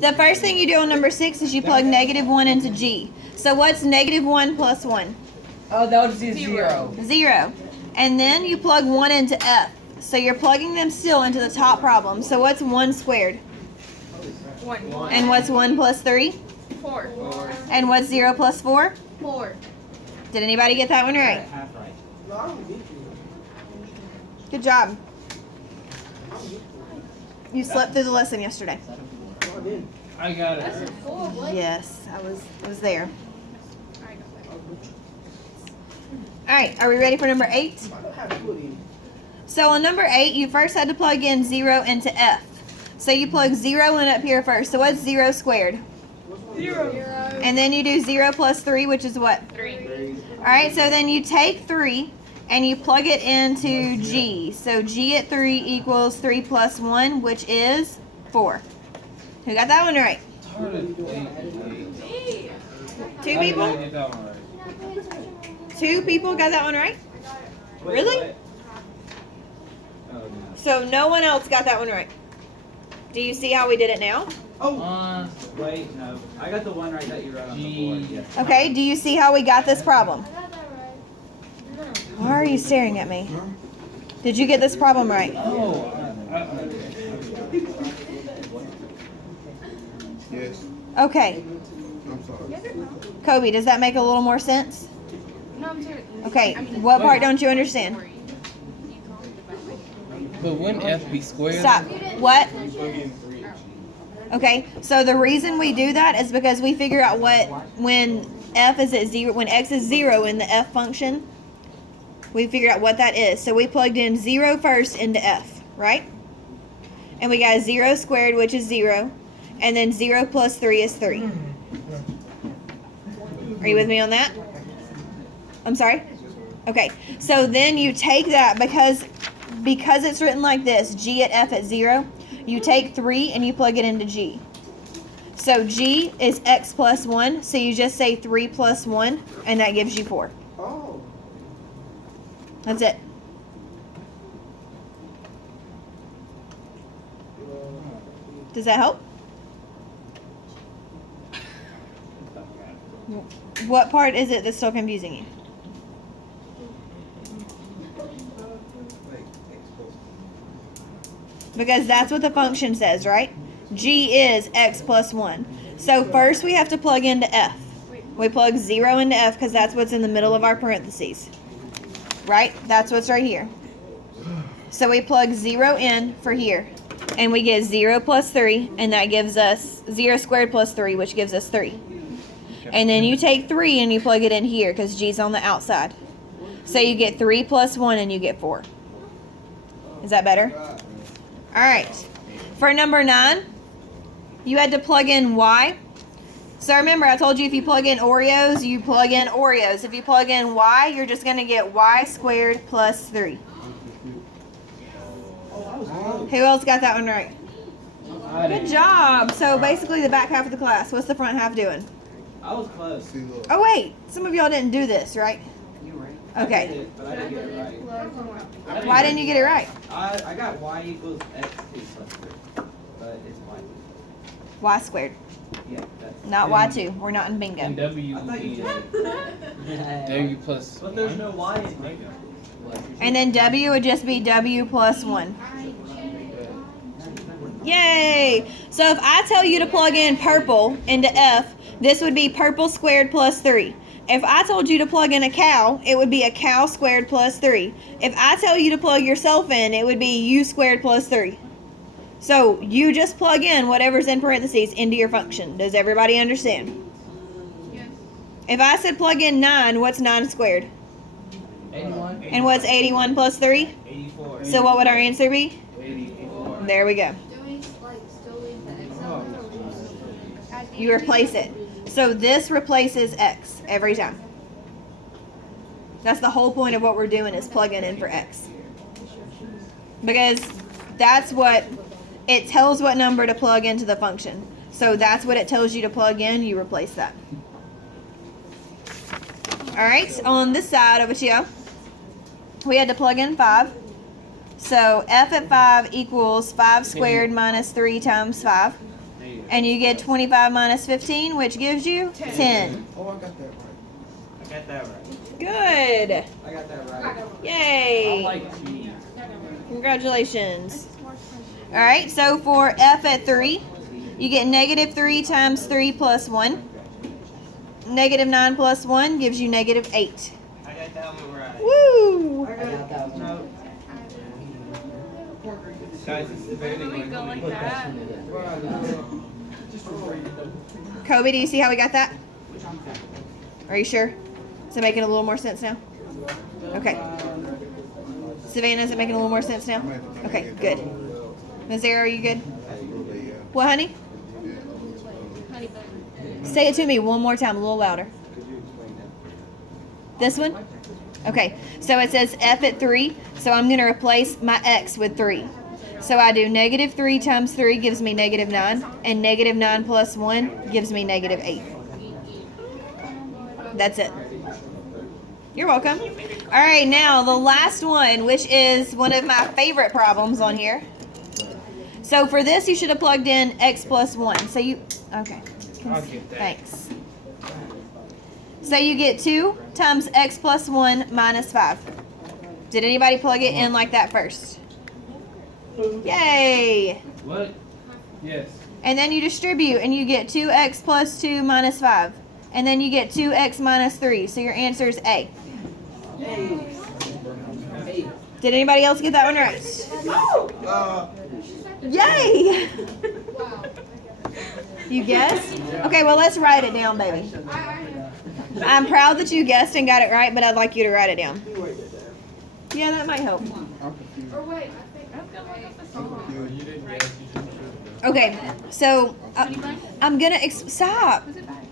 The first thing you do on number 6 is you plug -1 into G. So what's -1 plus 1? Oh, that would be 0. 0. And then you plug 1 into F. So you're plugging them still into the top problem. So what's 1 squared? 1. And what's 1 plus 3? 4. And what's 0 plus 4? 4. Did anybody get that one right? Half right. Good job. You slept through the lesson yesterday. I got it. That's cool. What? Yes, I was there. All right, are we ready for number 8? So on number 8, you first had to plug in 0 into F. So you plug 0 in up here first. So what's 0 squared? 0. And then you do 0 plus 3, which is what? 3. All right, so then you take 3 and you plug it into G. So G at 3 equals 3 plus 1, which is 4. Who got that one right? It's hard to think. 2 people? I did that one right. 2 people got that one right? Really? Oh, no. So no one else got that one right. Do you see how we did it now? Wait, no. I got the one right that you wrote on the G. board. Yes. Okay, do you see how we got this problem? I got that right. Why are you staring at me? Did you get this problem right? Oh, Yes. Okay. I'm sorry. Kobe, does that make a little more sense? No, I'm sorry. Okay, what part don't you understand? but wouldn't F be squared? Stop. What? Plug in 3 and G. Okay, so the reason we do that is because we figure out when F is at 0, when X is 0 in the F function, we figure out what that is. So we plugged in 0 first into F, right? And we got 0 squared, which is 0. And then 0 plus 3 is 3. Are you with me on that? I'm sorry? Okay, so then you take that because it's written like this, G at F at 0, you take 3 and you plug it into G. So G is X plus 1, so you just say 3 plus 1, and that gives you 4. Oh. That's it. Does that help? What part is it that's still confusing you? Because that's what the function says, right? G is X plus 1. So first we have to plug into F. We plug 0 into F because that's what's in the middle of our parentheses. Right? That's what's right here. So we plug 0 in for here. And we get 0 plus 3, and that gives us 0 squared plus 3, which gives us 3. And then you take 3 and you plug it in here because G's on the outside. So you get 3 plus 1 and you get 4. Is that better? Alright. For number 9, you had to plug in Y. So remember, I told you if you plug in Oreos, you plug in Oreos. If you plug in Y, you're just going to get Y squared plus 3. Who else got that one right? Good job. So basically the back half of the class. What's the front half doing? I was close. See, look. Oh wait, some of y'all didn't do this, right? You right. I Okay. did it, but I didn't get it right. Why didn't you get it right? I got y equals x2 plus 3. But it's y. Y squared, Yeah, that's. not Y2. We're not in And bingo. W I would thought you be just did. W plus. But there's 1. no y in bingo. And then W would just be W plus 1. Yay! So if I tell you to plug in purple into F, this would be purple squared plus 3. If I told you to plug in a cow, it would be a cow squared plus 3. If I tell you to plug yourself in, it would be U squared plus 3. So you just plug in whatever's in parentheses into your function. Does everybody understand? Yes. If I said plug in 9, what's 9 squared? 81. And what's 81 plus 3? 84. So what would our answer be? 84. There we go. Do we like still leave the X out there, or we just add the You replace it. So this replaces X every time. That's the whole point of what we're doing is plugging in for X. Because that's what, it tells what number to plug into the function. So that's what it tells you to plug in, you replace that. Alright, on this side over here, we had to plug in 5. So F at 5 equals 5 squared minus 3 times 5. And you get 25 minus 15, which gives you 10. Oh, I got that right. I got that right. Good. I got that right. Yay. like cheese. Congratulations. All right, so for f at 3, you get negative 3 times 3 plus 1. Negative 9 plus 1 gives you negative 8. I got that one right. Woo! I got that one. No. Guys, it's very We go like that. Kobe, do you see how we got that? Are you sure? Is it making a little more sense now? Okay. Savannah, is it making a little more sense now? Okay, good. Mazera, are you good? What, honey? Honey bun. Say it to me one more time, a little louder. This one? Okay, so it says f at 3, so I'm going to replace my x with 3. So I do negative 3 times 3 gives me negative 9, and negative 9 plus 1 gives me negative 8. That's it. You're welcome. All right, now the last one, which is one of my favorite problems on here. So for this, you should have plugged in x plus 1. So you, okay. I'll get that. Thanks. So you get 2 times x plus 1 minus 5. Did anybody plug it in like that first? Yay! What? Yes. And then you distribute and you get 2x plus 2 minus 5. And then you get 2x minus 3. So your answer is A. Did anybody else get that one right? Yay! You guessed? Okay, well, let's write it down, baby. I'm proud that you guessed and got it right, but I'd like you to write it down. Yeah, that might help. I'm confused. Or wait, I think I feel like it's a song. You didn't guess. You just should. Okay, so I'm gonna stop. Was it bad?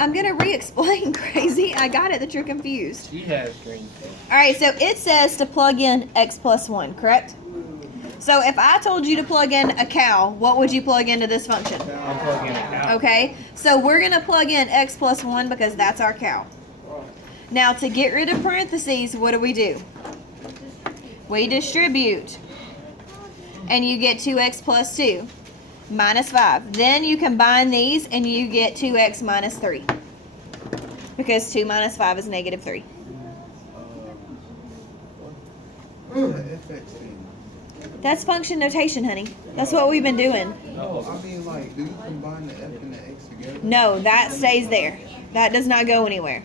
I'm gonna re-explain, crazy. I got it that you're confused. She has green tea. All right, so it says to plug in x plus 1, correct? So if I told you to plug in a cow, what would you plug into this function? I'm plugging it out. Okay, so we're gonna plug in x plus 1 because that's our cow. Now to get rid of parentheses, what do? We distribute. And you get 2x plus 2 minus 5. Then you combine these and you get 2x minus 3. Because 2 minus 5 is negative 3. FX thing. That's function notation, honey. That's what we've been doing. No, I mean, like, do you combine the F and the X together? No, that stays there. That does not go anywhere.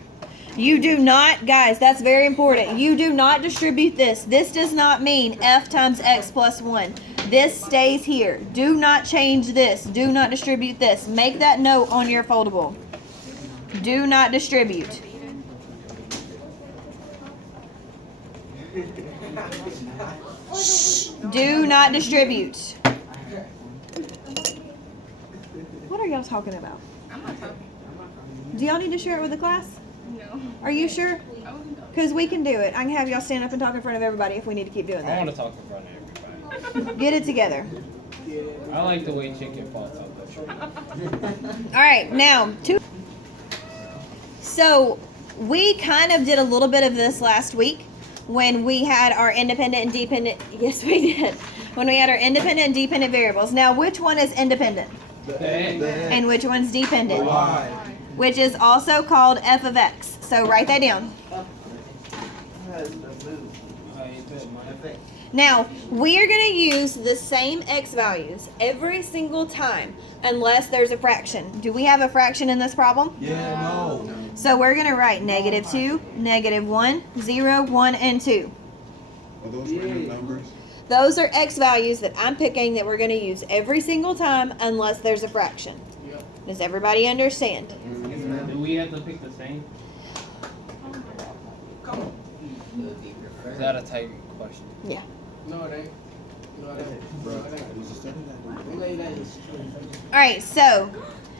You do not, guys, that's very important. You do not distribute this. This does not mean f times x plus 1. This stays here. Do not change this. Do not distribute this. Make that note on your foldable. Do not distribute. Shh. Do not distribute. What are y'all talking about? I'm not talking. Do y'all need to share it with the class? No. Are you sure? I wasn't. Because we can do it. I can have y'all stand up and talk in front of everybody if we need to keep doing I want that. to talk in front of everybody. Get it together. I like the way chicken falls out the tree. All right, now, So, we kind of did a little bit of this last week when we had our independent and dependent. Yes, we did. When we had our independent and dependent variables. Now, which one is independent? And which one's dependent? Which is also called f of x. So, write that down. Now, we are going to use the same x values every single time unless there's a fraction. Do we have a fraction in this problem? Yeah, no. So we're going to write negative 2, negative 1, 0, 1, and 2. Are those random numbers? Those are x values that I'm picking that we're going to use every single time unless there's a fraction. Does everybody understand? Do we have to pick the same? Is that a type question? Yeah. No, it ain't. No, it ain't. Was it studying that? No, it ain't. All right, so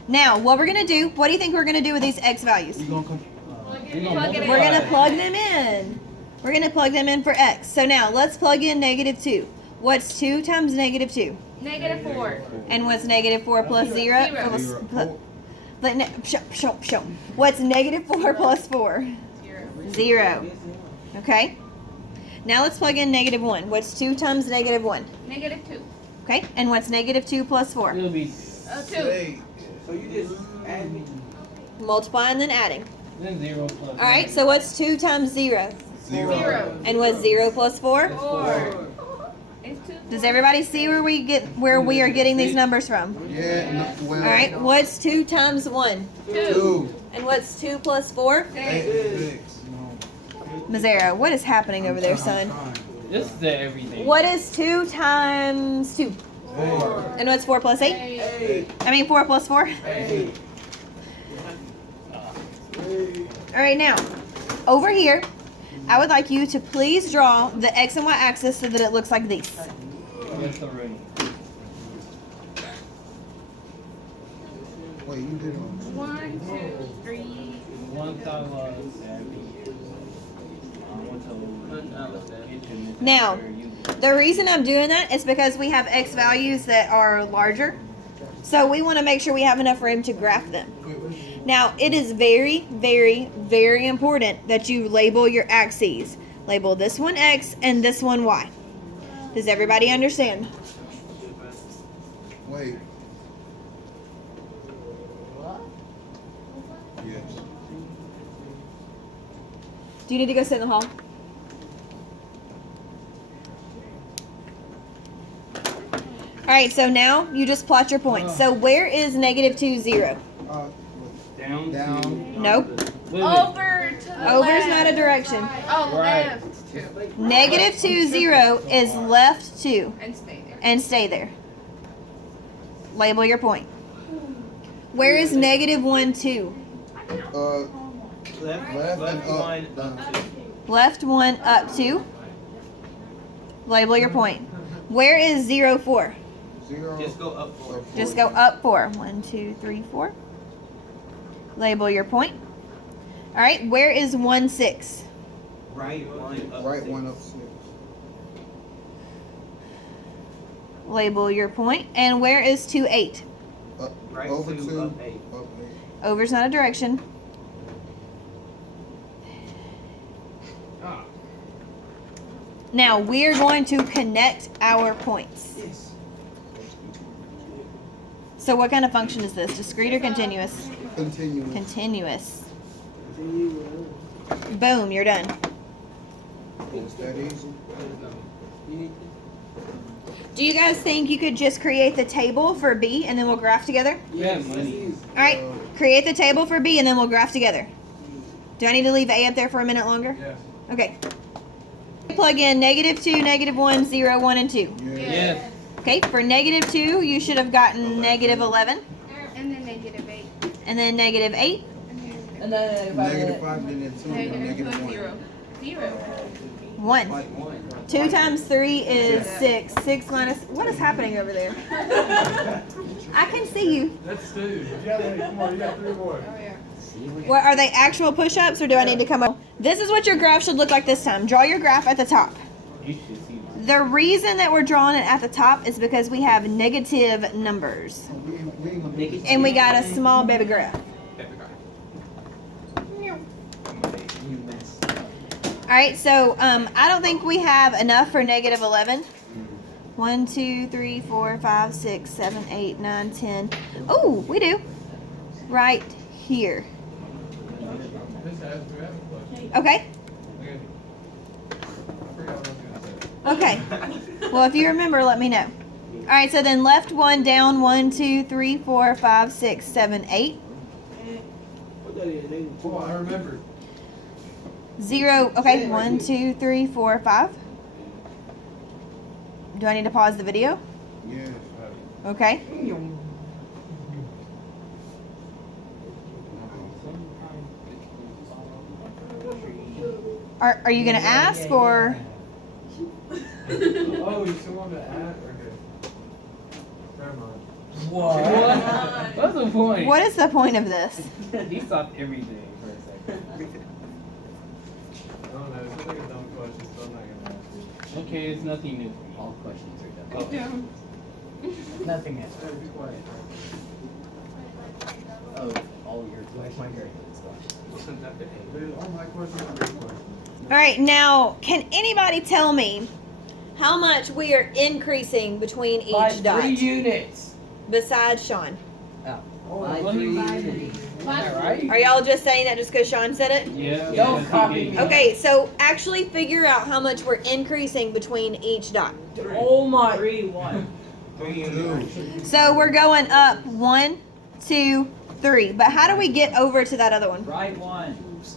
now what we're going to do, what do you think we're going to do with these x values? You gonna come? Plug it in. We're going to plug them in. We're going to plug them in for x. So now let's plug in negative 2. What's 2 times negative 2? Negative 4. And what's negative 4 plus 0? Zero. Zero. What's negative 4 plus 4? 0. Okay. Now let's plug in negative 1. What's 2 times negative 1? Negative 2. Okay, and what's negative 2 plus 4? It'll be 2. Hey, So you just add me. Multiply and then adding. then 0 plus. Alright, so what's 2 times 0? 0. And what's 0 plus 4? 4. It's 2. Does everybody see where we are getting these numbers from? yeah, no, well. Alright, what's 2 times 1? 2. And what's 2 plus 4? 6. Mazzara, what is happening over there, son? This is the everything. What is 2 times 2? 4. And what's 4 plus 8? 8. I mean 4 plus 4? Alright, now, over here, I would like you to please draw the X and Y axis so that it looks like these. Yes, already. Wait, you did it. 1, 2, 3. 1,000. Now, the reason I'm doing that is because we have X values that are larger. So we want to make sure we have enough room to graph them. Now, it is very, very, very important that you label your axes. Label this one X and this one Y. Does everybody understand? Wait. Yes. Do you need to go sit in the hall? Alright, so now you just plot your points. So where is negative 2, 0? Down. Down. Nope. Over to the Over's left. not a direction. Oh, Right. left. 2. Negative 2, 0 is left 2 And stay there. and stay there. Label your point. Where is negative 1, 2? Left Left and up. one Down. up 2. Left 1, up 2. Label your point. Where is 0, 4? 0. Just go up 4. Just go up 4. 1, 2, 3, 4. Label your point. Alright, where is 1, 6? Right 1 up Right 6. 1 up 6. Label your point. And where is 2, 8? Right Over 2 2. up 8. Up 8. Over's not a direction. Now we're going to connect our points. So what kind of function is this? Discrete or continuous? Continuous. Continuous. Boom, you're done. Is that easy? Do you guys think you could just create the table for B and then we'll graph together? We have money. Alright, create the table for B and then we'll graph together. Do I need to leave A up there for a minute longer? Yes. Okay. Plug in negative 2, negative 1, 0, 1, and 2. Yeah. Yes. Okay, for negative 2, you should have gotten negative 11, And then negative 8. and then negative 8, And then Negative 5, then 2, negative negative 1. 0. 0. 1. Like 1. 2 times 3 is 6. 6 minus... What is happening over there? I can see you. That's Stu. Come on, you got 3 more. Oh, yeah. What, are they actual push-ups, or do I need to come up? This is what your graph should look like this time. Draw your graph at the top. You should see this. The reason that we're drawing it at the top is because we have negative numbers. We ain't gonna do this. And we got a small baby graph. Alright, so I don't think we have enough for negative 11. 1, 2, 3, 4, 5, 6, 7, 8, 9, 10. Oh, we do. Right here. This has to have a question. Okay. Okay. I forgot what I was gonna say. Okay. Well, if you remember, let me know. Alright, so then left 1 down 1, 2, 3, 4, 5, 6, 7, 8. Oh, I remember. 0. Okay, 1, 2, 3, 4, 5. Do I need to pause the video? Yeah. Okay. Are you going to ask or? Oh, you still want to add? Okay. Never mind. What? What's the point? What is the point of this? He stopped everything for a second. I don't know. It's like a dumb question, so I'm not gonna ask it. Okay, it's nothing new. All questions are done. Nothing else. Hey, be quiet. Oh, all your my hair. Dude, all my questions are big questions. All right, now, can anybody tell me how much we are increasing between each By dot. 3 units. Besides Sean. By well, 3 he- units. Yeah, right? Are y'all just saying that just because Sean said it? Yeah. Don't because he copy gave me. you- Okay, so actually figure out how much we're increasing between each dot. Oh my. 3, 1. 2. So we're going up 1, 2, 3. But how do we get over to that other one? Right 1.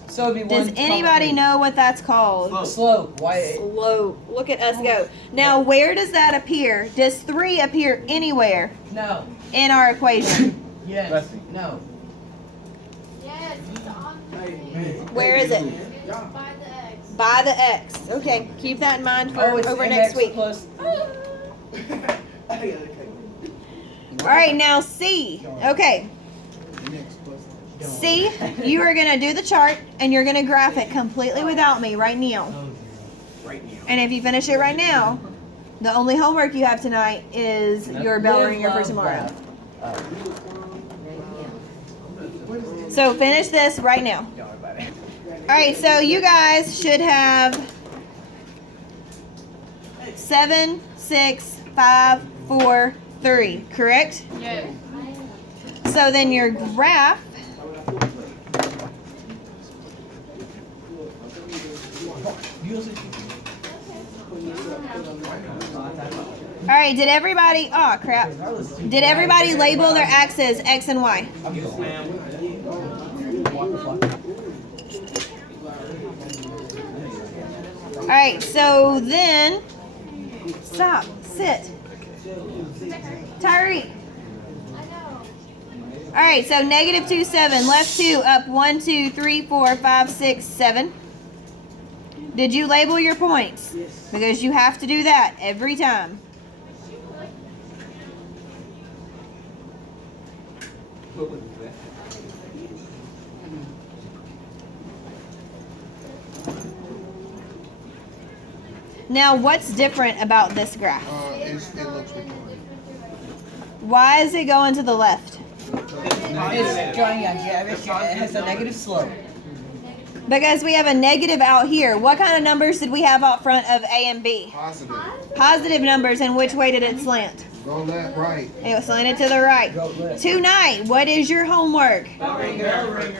So it'd be Does 1, anybody know what that's called? Slope. Why? Slope. Look at us go. Now, where does that appear? Does 3 appear anywhere No. in our equation? Yes. Blessing. No. Yes, it's on the Where is it? by the X. By the x. Okay, keep that in mind for Oh, it's over MX next week. Plus. All right, now C. Okay, Next plus. C, you are going to do the chart and you're going to graph it completely without me right now. And if you finish it right now, the only homework you have tonight is your bell Live, ringer for love, tomorrow. laugh. So finish this right now. Don't worry about it. All right, so you guys should have 7, 6, 5, 4, 3, correct? Yes. So then your graph All right, did everybody, oh crap. Did everybody label their axes X and Y? All right, so then, stop, sit. Tyree. All right, so negative 2, 7, left 2, up 1, 2, 3, 4, 5, 6, 7. Did you label your points? Because you have to do that every time. Now, what's different about this graph? It looks retarded. Why is it going to the left? It's drawing out. Yeah, it has a negative slope. Because we have a negative out here. What kind of numbers did we have out front of A and B? Positive. Positive numbers, and which way did it slant? Go left, right. It was slanted to the right. Go left. Tonight, what is your homework?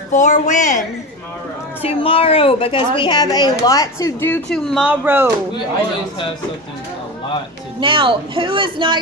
For when? Tomorrow, because we have a lot to do tomorrow. We always have something a lot to do. Now, who is not